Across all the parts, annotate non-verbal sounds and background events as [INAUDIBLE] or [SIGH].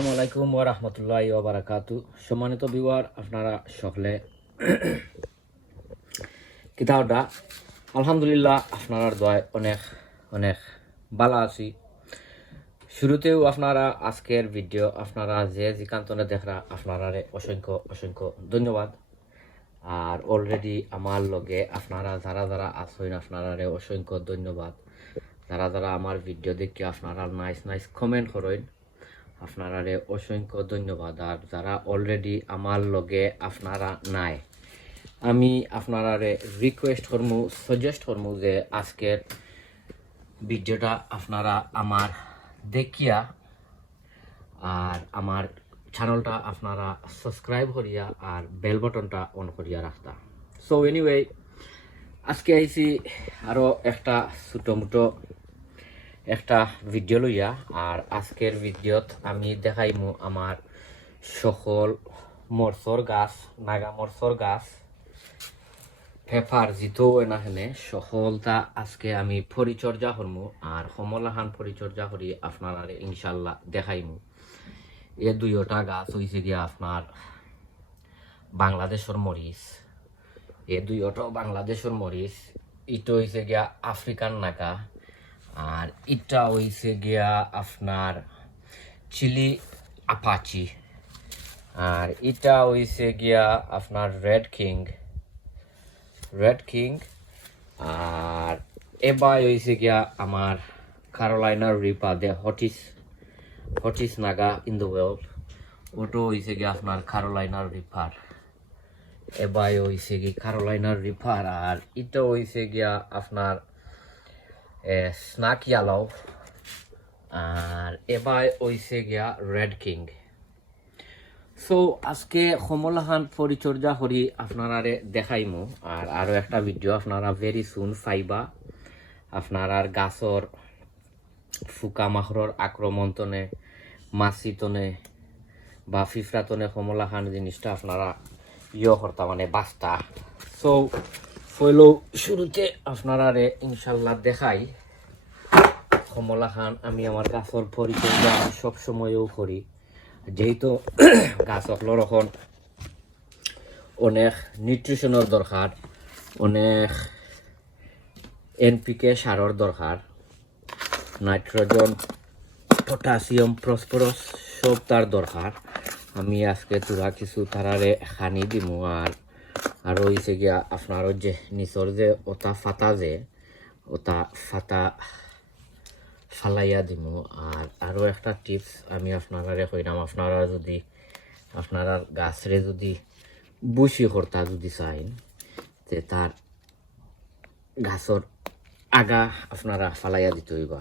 আসসালামু আলাইকুম ওয়া রাহমাতুল্লাহি ওয়া বারাকাতু। সম্মানিত বিওয়ার আপনারা সকলে কিতাবটা, আলহামদুলিল্লাহ আপনারা দয় অনেক অনেক ভালো আছি। শুরুতেও আপনারা আজকের ভিডিও, আপনারা যে জিকান্তনে দেখরা আপনারা অসংখ্য অসংখ্য ধন্যবাদ। আর অলরেডি আমার লগে আপনারা যারা যারা আছেন আপনারা অসংখ্য ধন্যবাদ। যারা যারা আমার ভিডিও দেখে আপনারা নাইস নাইস কমেন্ট করেন। আপনারা অসংখ্য ধন্যবাদ। আর যারা অলরেডি আমার লগে আপনারা নাই, আমি আপনারা রিকোয়েস্ট করমু সাজেস্ট করমু যে আজকের ভিডিওটা আপনারা আমার দেখিয়া আর আমার চ্যানেলটা আপনারা সাবস্ক্রাইব করিয়া আর বেল বাটনটা অন করিয়া রাখতা। সো এনিওয়ে আজকে আইছি আরও একটা ছোটো মোটো একটা ভিডিও লইয়া, আর আজকের ভিডিওত আমি দেখাইমু আমার সকল মরসর গাছ, নাগা মরসর গাছ। পেপার জিতো এনাহেনে সকলটা আজকে আমি পরিচর্যা করমু, আর সমলাহান পরিচর্যা করি আপনারা ইনশাল্লাহ দেখাইমু। এ দুইটা গাছ হয়েছে গিয়া আপনার বাংলাদেশের মরিচ। এ দুইটাও বাংলাদেশের মরিচ। ইটো হয়েছে গিয়া আফ্রিকান নাগা। আর এটা হয়েছে গিয়া আপনার চিলি আপাচি। আর এটা হয়েছে গিয়া আপনার রেড কিং। Red king. আর এবার হয়েছে গিয়া আমার কারোলাইনার reaper the hottest hottest Naga in the world ওটো হয়েছে গিয়া আপনার কারোলাইনার রিপার এবার হয়েছে কি কারোলাইনার রিপার আর এটা হয়েছে গিয়া আপনার স্নাক ইয়ালাও আর এবার হয়েছে গিয়া রেড কিং সো আজকে সমলাহান পরিচর্যা করি আপনারা দেখাইমু, আর আরও একটা ভিডিও আপনারা ভেরি সুন পাইবা। আপনার গাছর ফুকা মাখরর আক্রমণ তনে বা ফিফরা তনে জিনিসটা আপনারা ইয়ে করতা মানে বাস্তা সো ফইলো শুরুতে আপনারা ইনশাল্লাহ দেখাই। কমলা খান, আমি আমার গাছর পরিচর্যা সবসময়ও করি। যেহেতু [CLEARS THROAT] গাছক রকম অনেক নিউট্রিশনের দরকার, অনেক এনপিকে সারর দরকার নাইট্রোজেন পটাশিয়াম প্রসপরস সব তার দরকার আমি আজকে তোরা কিছু তারারে খানি দিমু আর আর হয়েছে গিয়া আপনার যে নিচর যে ওটা ফাতা যে, ওটা ফাতা ফালাইয়া দিমু। আর আরও একটা টিপস আমি আপনারা কইলাম আপনারা যদি, আপনারা গাছরে যদি বুসি করতা যদি চাইন তে তার গাছর আগা আপনারা ফালাইয়া দিতে হইবা।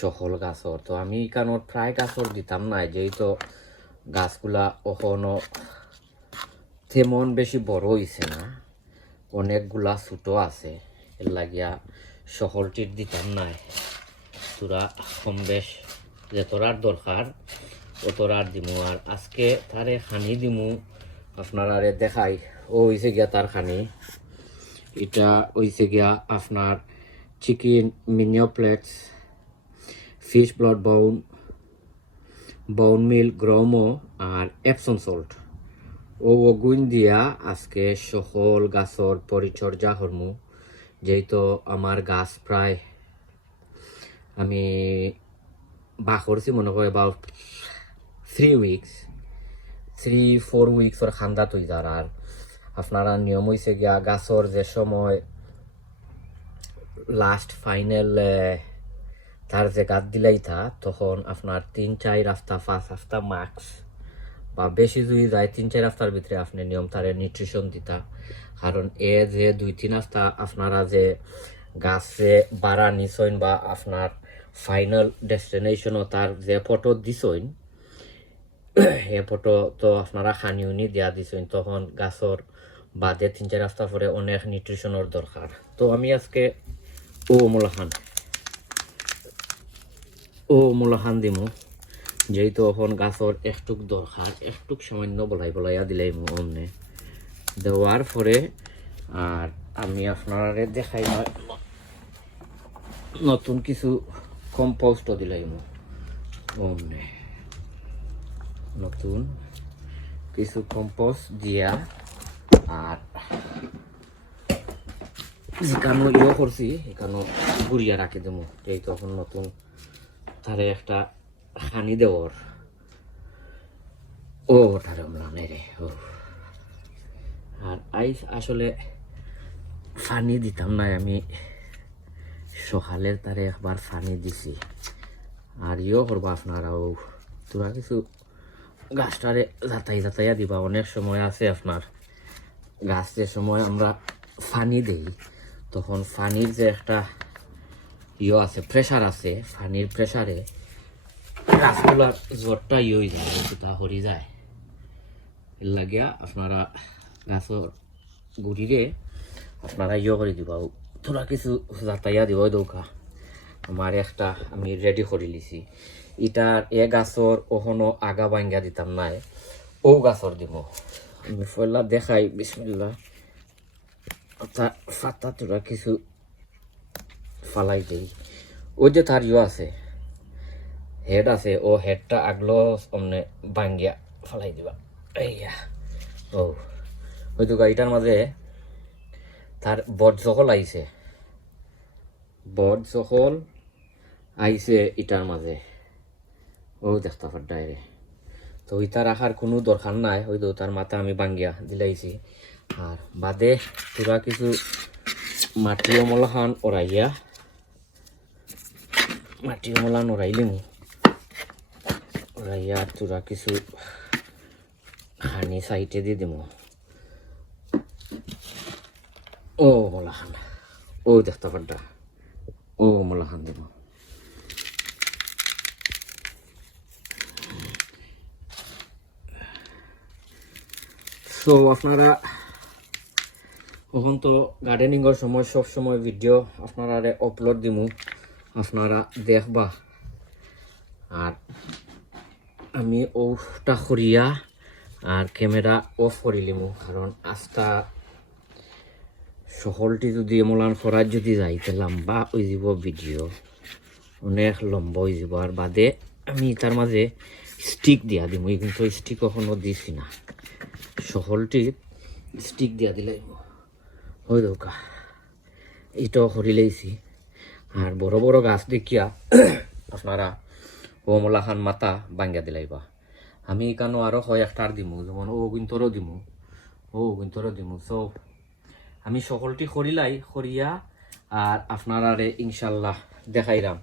সকল গাছর। তো আমি কারণ প্রায় গাছর দিতাম না, যেহেতু গাছগুলা কখনো তেমন বেশি বড় হইছে না। অনেকগুলা ছোটো আছে। এর লাগিয়া শহরটির দিতাম নাই। তোরা কম বেশ যে তোরার দরকার, ও তোরার দিমু। আর আজকে তারে খানি দিমু। আপনারা দেখাই। ও হইছে গিয়া তার খানি। এটা হইছে গিয়া আপনার চিকেন মিনিওপ্লেক্স ফিশ ব্লড বাউন বাউন মিল, গ্রমো আর এপসন সল্ট। ও অগুন দিয়া আজকে সকল গাছর পরিচর্যা হরমু, যেহেতু আমার গাছ প্রায় আমি বা করছি মনে হয় about three weeks three four উইকসর খান্দা তুই যার। আর আপনারা নিয়ম হয়েছে গিয়া গাছর যে সময় লাস্ট ফাইনাল তার যে গাছ দিলাই থা তখন আপনার তিন, চার রাস্তা পাঁচ রাস্তা মাস্ক বা বেশি যদি যায়, তিন, চার রাস্তার ভিতরে আপনি নিয়ম তারে নিউট্রিশন দিতা। কারণ এ যে দুই, তিন রাস্তা আপনারা যে গাছে বাড়া নিছইন বা আপনার ফাইনাল ডেস্টিনেশনও তার যে ফটো দিছইন এ ফটো তো আপনারা খানিউনি দিয়া দিছইন তখন গাছর বাদে তিন, চার রাস্তা পরে অনেক নিউট্রিশনের দরকার। তো আমি আজকে ও মোলাখান ও মোলাখান দিমু। যেহেতু এখন গাছর একটুক দরকার একটুক সামান্য বলাই বলাইয়া দিলাই অমনে দেওয়ার পরে আর আমি আপনারা দেখাই নতুন কিছু কম্পোস্টও দিলাম অমনে নতুন কিছু কম্পোস্ট দিয়া, আর যেখানে ইয়ে করছি এখানে গুড়িয়া রাখি দেবো এই তখন নতুন তারে একটা হানি দেওয়ার ও তারে আমলাম রে ও আর আইস আসলে ফানি দিতাম না, আমি সকালের তারে একবার ফানি দিছি। আর ইয়েও করব আপনারাও। তোরা কিছু গাছটারে যাতাই যাতাইয়া দিবা, অনেক সময় আছে আপনার। গাছ যে সময় আমরা ফানি দেই, তখন ফানির যে একটা ইয়ে আছে প্রেশার আছে, ফানির প্রেশারে গাছগুলার জ্বরটা ইয়ে যায় সেটা হরি যায়। এর লাগিয়া আপনারা গাছর গুড়িরে আপনারা ইয়ে করে দিবা তোরা কিছু যাতাইয়া দিব দৌকা। আমার একটা আমি রেডি করে লিছি। ইটার এ গাছর ওহনো আগা ভাঙ্গা দিতাম নাই ও গাছর দিব। আমি ফয়লা দেখাই বিসমিল্লা তা ফাতা তোরা কিছু ফালাই দেই। ওই যে তার ইয়ে আছে হেড আছে, ও হেডটা আগলো অমনে ভাঙ্গিয়া ফালাই দিবা। এইয়া। ও, হয়তো গাড়িটার মাঝে তার বট সকল আইছে। বট সকল আইছে ইটার মাঝে। ও, দেখতে পার রে তো ইটা রাখার কোনো দরকার নাই, হয়তো তার মাথা আমি ভাঙ্গিয়া দিলাইছি। আর বাদে তোরা কিছু মাটি অমলাহান ওরাইয়া মাটি অমলান ওরাইলিম ওরাইয়া তোরা কিছু হানি সাইটে দিয়ে দিব ও মলাহান, ও দেখতে পাড্ডা ও মলাহান দিব। সো আপনারা এখন তো গার্ডেনিংয়ের সময়, সব সময় ভিডিও আপনারা আপলোড দিমু। আপনারা দেখবা। আর আমি ওটা করিয়া আর ক্যামেরা অফ করিলিমু কারণ আজটা সকলটি যদি এমলান ফরাজ যদি যাইতে লম্বা হয়ে যাব ভিডিও, অনেক লম্বা হয়ে যাব। আর বাদে আমি তার মাঝে স্টিক দিয়া দিম কিন্তু স্টিক কখনো দিছি না। সকলটি স্টিক দিয়া দিলাই হয়ে দৌকা এইটাও করিলেইছি আর বড় বড় গাছ দেখিয়া আপনারা ওমলা খান মাথা বাঙ্গা দিলাইবা। আমি এখানেও আরও হয় একটার দিমু, যেমন ও গুন্তরও দিমু ও গুন্তরও দিমু। সো আমি সকলটি করিলাই করিয়া আর আপনারারে ইনশাল্লাহ দেখাইলাম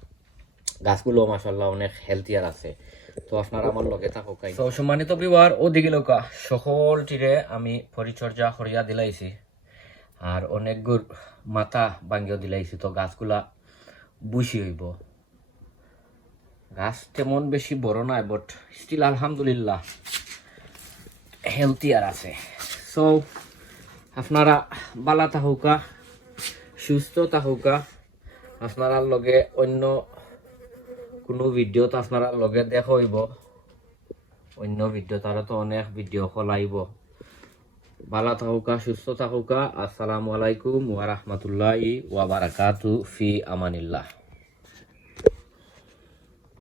গাছগুলো মাসাল্লাহ অনেক হেলথিয়ার আছে। তো আপনারা আমার লগে থাকুক তো সম্মানিত বিবার ও দিকে লোকা সকলটিরে আমি পরিচর্যা করিয়া দিলাইছি আর অনেকগুর মাথা ভাঙ্গিও দিলাইছি। তো গাছগুলা বুঝি হইব গাছ তেমন বেশি বড় নয় বাট স্টিল আলহামদুলিল্লাহ হেলথিয়ার আছে। সো আপনারা বালা তাহুকা, সুস্থ তাহুকা, আপনারা লগে অন্য কোনো ভিডিও তো আপনারা লগে দেখা হইব। অন্য ভিডিও তারা তো অনেক ভিডিও কল আইব। বালা থাকুকা সুস্থ থাকুকা আসসালামু আলাইকুম ওয়া রাহমাতুল্লাহি ওয়া বারাকাতু ফি আমানিল্লাহ।